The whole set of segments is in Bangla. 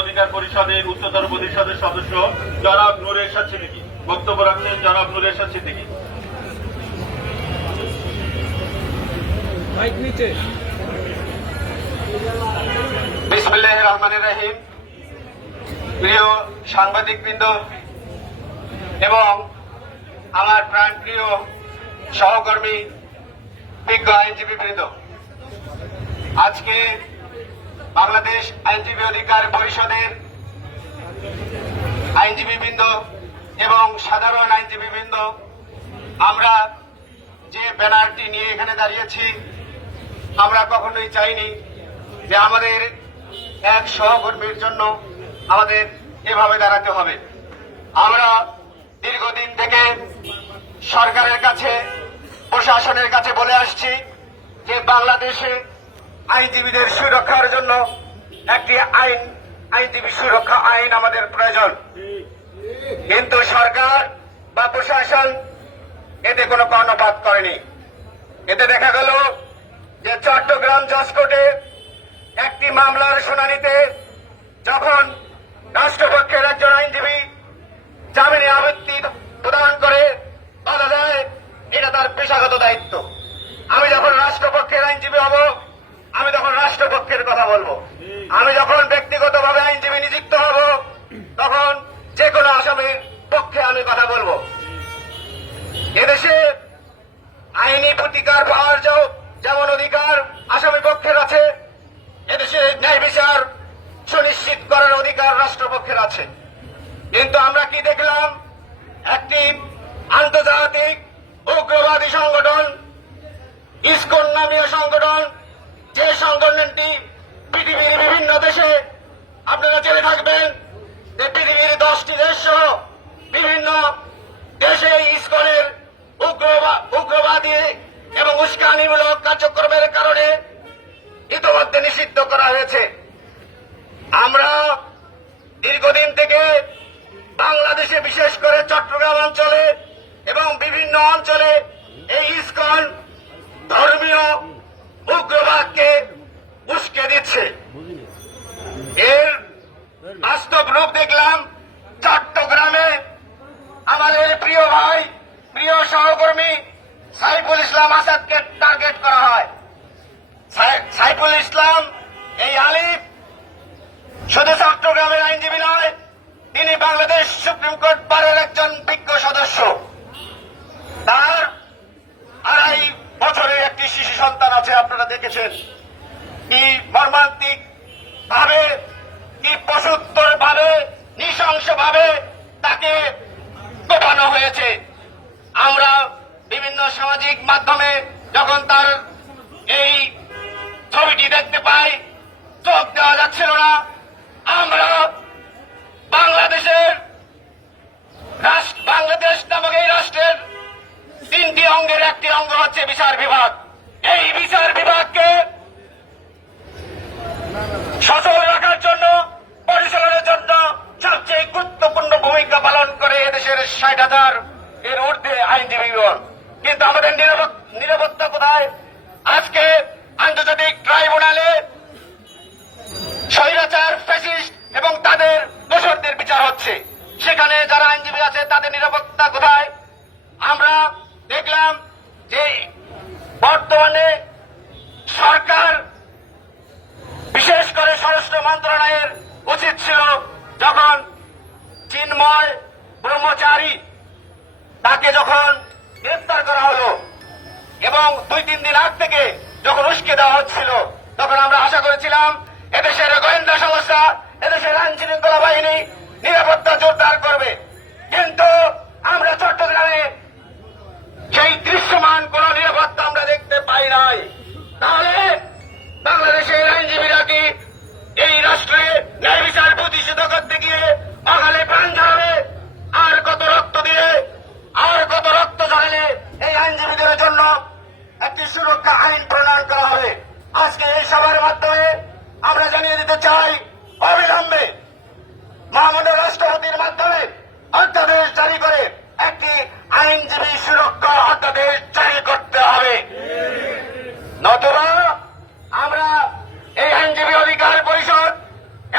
অধিকার পরিষদের উচ্চতর পরিষদের সদস্য জনাব নুর এরশাদ সিদ্দিকী। বক্তব্য রাখছেন জনাব নুর এরশাদ সিদ্দিকী। মাইক নিচে। বিসমুল্লাহ রহমানের রাহিম। প্রিয় সাংবাদিকবৃন্দ এবং আমার প্রাণপ্রিয় সহকর্মী বিজ্ঞ আইনজীবী বৃন্দ আজকে বাংলাদেশ আইনজীবী অধিকার পরিষদের আইনজীবী বৃন্দ এবং সাধারণ আইনজীবী বৃন্দ আমরা যে ব্যানারটি নিয়ে এখানে দাঁড়িয়েছি, আমরা কখনোই চাইনি যে আমাদের এক সহকর্মীর জন্য আমাদের এভাবে দাঁড়াতে হবে। আমরা দীর্ঘদিন থেকে সরকারের কাছে, প্রশাসনের কাছে বলে আসছি যে বাংলাদেশে আইনজীবীদের সুরক্ষার জন্য একটি আইন, আইনজীবী সুরক্ষা আইন আমাদের প্রয়োজন। কিন্তু সরকার বা প্রশাসন এতে কোনো কর্ণপাত করেনি। এতে দেখা গেল যে চট্টগ্রাম জজ একটি মামলার শুনানিতে যখন রাষ্ট্রপক্ষের একজন আইনজীবী জামিনে আবৃত্তি প্রদান করে বলা যায় এটা তার পেশাগত দায়িত্ব আমি যখন রাষ্ট্রপক্ষের আইনজীবী হব আমি তখন রাষ্ট্রপক্ষের কথা বলব আমি যখন ব্যক্তিগতভাবে আইনজীবী নিযুক্ত হব তখন যে কোনো আসামির পক্ষে আমি কথা বলব এদেশে আইনি প্রতিকার পাওয়ার যাও- যেমন অধিকার আসামি পক্ষের আছে এদেশে ন্যায় বিচার সুনিশ্চিত করার অধিকার রাষ্ট্রপক্ষের আছে। কিন্তু আমরা কি দেখলাম? একটি আন্তর্জাতিক উগ্রবাদী সংগঠন, ইসকন নামীয় সংগঠন, যে সংগঠনটি পৃথিবীর বিভিন্ন দেশে, আপনারা জেনে থাকবেন যে পৃথিবীর দশটি দেশ বিভিন্ন দেশে ইসকনের উগ্রবা- উগ্রবাদী এবং উস্কানিমূলক কার্যক্রমের কারণে ইতিমধ্যে নিষিদ্ধ করা হয়েছে। আমরা দীর্ঘদিন থেকে বাংলাদেশে, বিশেষ করে চট্টগ্রাম অঞ্চলে এবং বিভিন্ন অঞ্চলে এই ইস্কন ধর্মীয় উগ্রবাদকে উস্কে দিচ্ছে। এর বাস্তব রূপ দেখলাম চট্টগ্রামে। আমাদের প্রিয় ভাই, প্রিয় সহকর্মী সাইফুল ইসলাম আসাদকে টার্গেট করা হয়। সাই- সাইফুল ইসলাম, এই আলিফ শুধু চট্টগ্রামের আইনজীবী নয়, তিনি বাংলাদেশ সুপ্রিম কোর্ট বারের একজন বিজ্ঞ সদস্য। তার আড়াই বছরের একটি শিশু সন্তান আছে, আপনারা দেখেছেন। কি মর্মান্তিক ভাবে কি পশুত্তর ভাবে নৃশংস ভাবে তাকে কোপানো হয়েছে। আমরা বিভিন্ন সামাজিক মাধ্যমে যখন তার এই ছবিটি দেখতে পাই, চোখ দেওয়া যাচ্ছিল না। ব্রহ্মচারী তাকে যখন গ্রেফতার করা হলো এবং দুই তিন দিন আগ থেকে যখন উস্কে দেওয়া হচ্ছিল, তখন আমরা আশা করেছিলাম, এদেশের গোয়েন্দা সংস্থা, এদেশের আইন শৃঙ্খলা বাহিনী করতে চাই অবিলম্বে। মহামান্য রাষ্ট্রপতির মাধ্যমে অধ্যাদেশ জারি করে একটি আইনজীবী সুরক্ষা অধ্যাদেশ জারি করতে হবে। নতুবা আমরা এই আইনজীবী অধিকার পরিষদ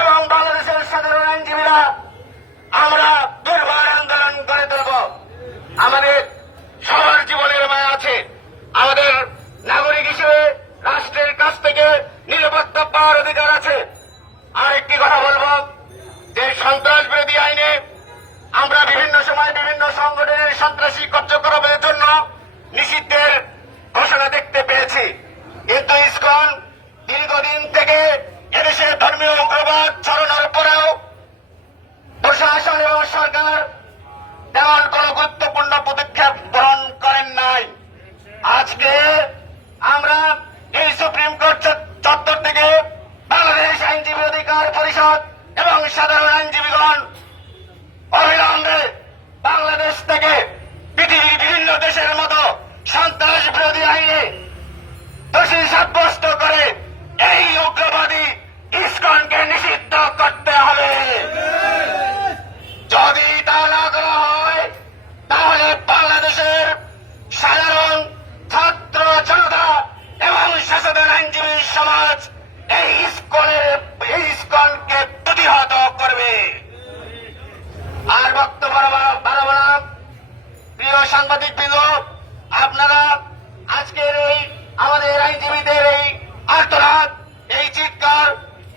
এবং বাংলাদেশের সাধারণ আইনজীবীরা আমরা দুর্বার আন্দোলন করে তুলব। আমাদের সবার জীবনের মায়া আছে। আমাদের নাগরিক হিসেবে রাষ্ট্রের কাছ থেকে নিরাপত্তা পাওয়ার অধিকার আছে। সন্ত্রাসী কার্যক্রমের জন্য নিষিদ্ধের ঘোষণা দেখতে পেয়েছি। কিন্তু ইসকন দীর্ঘদিন থেকে এই ইস্কনের প্রতিহত করবে। সাংবাদিক বৃন্দ আপনারা আজকের এই আমাদের আইনজীবীদের এই আর্তনাদ, এই চিৎকার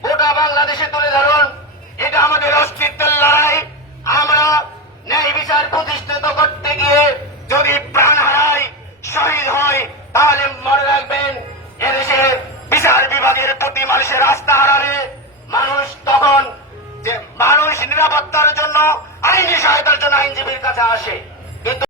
গোটা বাংলাদেশে তুলে ধরুন। এটা আমাদের অস্তিত্বের লড়াই। আমরা ন্যায় বিচার প্রতিষ্ঠিত করতে গিয়ে যদি প্রাণ হারাই, শহীদ হই, তাহলে মনে রাখবেন এদেশে বিচার বিভাগের প্রতি মানুষের আস্থা হারালে মানুষ তখন যে মানুষ নিরাপত্তার জন্য, আইনি সহায়তার জন্য আইনজীবীর কাছে আসে। কিন্তু